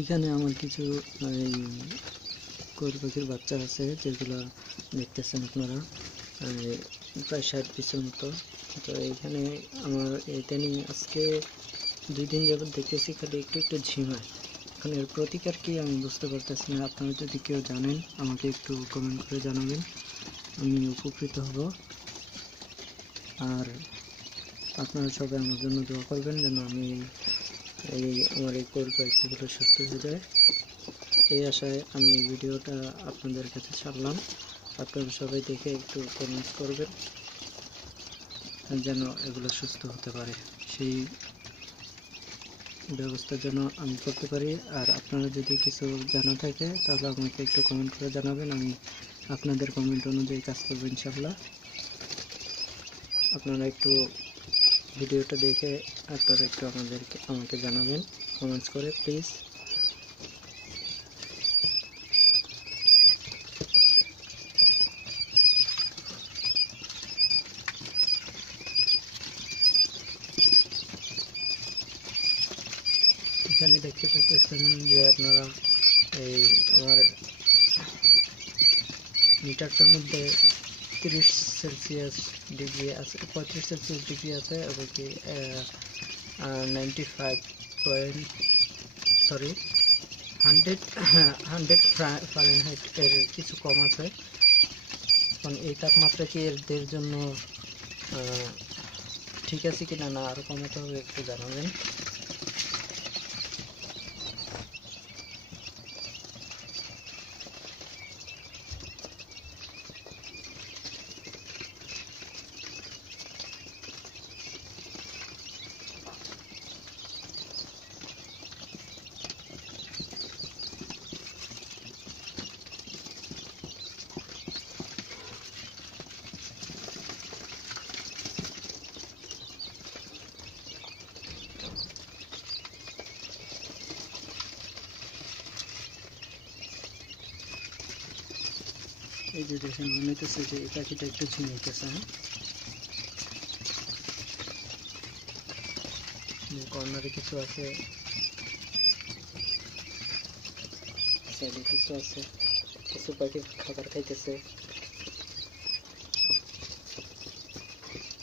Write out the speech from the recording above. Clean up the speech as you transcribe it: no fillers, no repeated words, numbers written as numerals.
এখানে আমার কিছু কোয়েল পাখির বাচ্চা আছে, যেগুলো দেখতেছেন আপনারা, প্রায় 60 পিসের মতো। তো এইখানে আমার এটা নিয়ে আজকে 2 দিন যাবত দেখতেছি খালি একটু একটু ঝিমায়। এখন এর প্রতিকার কি আমি বুঝতে পারতেছি না। আপনারা যদি কেউ জানেন আমাকে একটু কমেন্ট করে জানাবেন, আমি উপকৃত হব। আর আপনারা সবাই আমার জন্য দোয়া করবেন যেন আমি আমার এই কোয়েল পাখিগুলো সুস্থ হয়ে যায়। এই আশায় আমি এই ভিডিওটা আপনাদের কাছে ছাড়লাম। আপনারা সবাই দেখে একটু কমেন্টস করবেন যেন এগুলো সুস্থ হতে পারে, সেই ব্যবস্থা যেন আমি করতে পারি। আর আপনারা যদি কিছু জানা থাকে তাহলে আমাকে একটু কমেন্ট করে জানাবেন, আমি আপনাদের কমেন্ট অনুযায়ী কাজ করব ইনশাআল্লাহ। আপনারা একটু ভিডিওটা দেখে আপনারা একটু আমাকে জানাবেন কমেন্টস করে প্লিজ। এখানে দেখতে পাচ্ছেন যে আপনারা এই আমার মিটারটার মধ্যে 30 সেলসিয়াস ডিগ্রি আছে, 35 সেলসিয়াস ডিগ্রি আছে, এবং কি 100 ফারেনহাইট এর কিছু কম আছে। এখন এই তাপমাত্রা কি এদের জন্য ঠিক আছে কিনা, না আরও কমাতে হবে একটু জানাবেন। এই যে দেখেন মনে হইতেছে যে এই পাখিটা একটু ঝিমাইতেছে। কর্নারে কিছু আছে, সাইডে কিছু আছে, কিছু পাখি খাবার খাইতেছে।